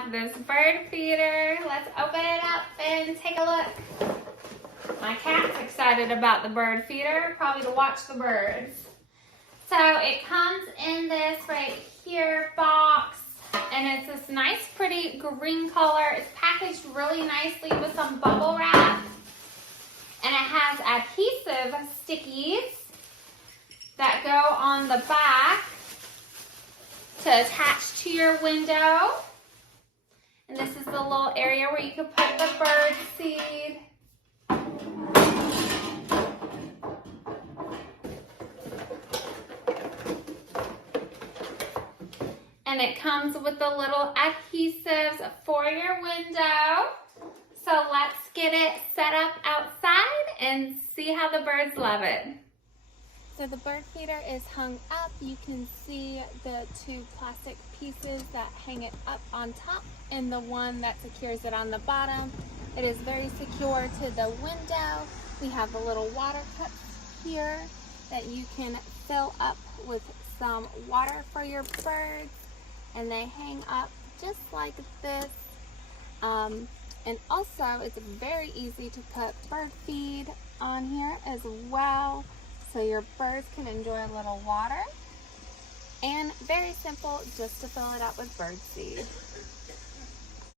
has this bird feeder. Let's open it up and take a look. My cat's excited about the bird feeder, probably to watch the birds. So it comes in this right here box, and it's this nice pretty green color. It's packaged really nicely with some bubble wrap, and it has adhesive stickies that go on the back to attach to your window. And this is the little area where you can put the bird seed. And it comes with the little adhesives for your window. So let's get it set up outside and see how the birds love it. So the bird feeder is hung up. You can see the two plastic pieces that hang it up on top and the one that secures it on the bottom. It is very secure to the window. We have the little water cups here that you can fill up with some water for your birds, and they hang up just like this. And also it's very easy to put bird feed on here as well, so your birds can enjoy a little water, and very simple just to fill it up with bird seed.